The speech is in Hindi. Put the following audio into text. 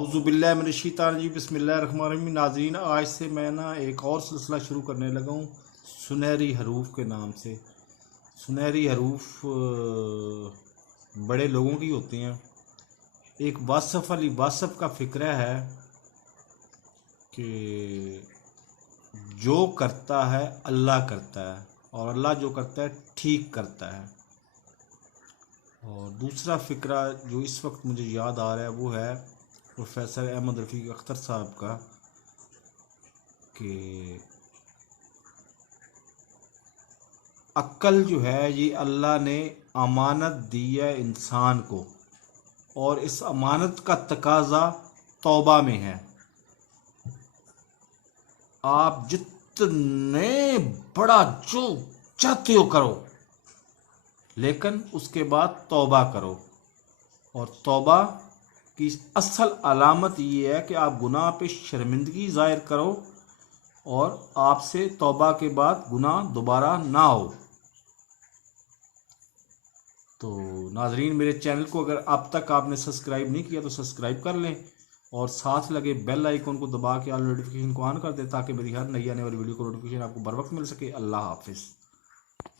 औज़ुबिल्लाहिमिनश्शैतानिर्रजीम बिस्मिल्लाहिर्रहमानिर्रहीम। नाज़रीन, आज से मैं एक और सिलसिला शुरू करने लगा हूँ सुनहरी हरूफ के नाम से। सुनहरी हरूफ बड़े लोगों की होती हैं। एक वासफ़ अली वासफ़ का फ़िक्रा है कि जो करता है अल्लाह करता है और अल्लाह जो करता है ठीक करता है। और दूसरा फ़िक्रा जो इस वक्त मुझे याद आ रहा है वो है प्रोफेसर अहमद रफ़ीक अख्तर साहब का कि अक्ल जो है ये अल्लाह ने अमानत दी है इंसान को, और इस अमानत का तकाजा तौबा में है। आप जितने बड़ा जो चाहते हो करो, लेकिन उसके बाद तौबा करो। और तौबा की असल अलामत ये है कि आप गुनाह पे शर्मिंदगी ज़ाहिर करो और आपसे तौबा के बाद गुनाह दोबारा ना हो। तो नाजरीन, मेरे चैनल को अगर अब तक आपने सब्सक्राइब नहीं किया तो सब्सक्राइब कर लें और साथ लगे बेल आइकन को दबा के ऑल नोटिफिकेशन को ऑन कर दें ताकि मेरी हर नई आने वाली वीडियो को नोटिफिकेशन आपको बर वक्त मिल सके। अल्लाह हाफिज़।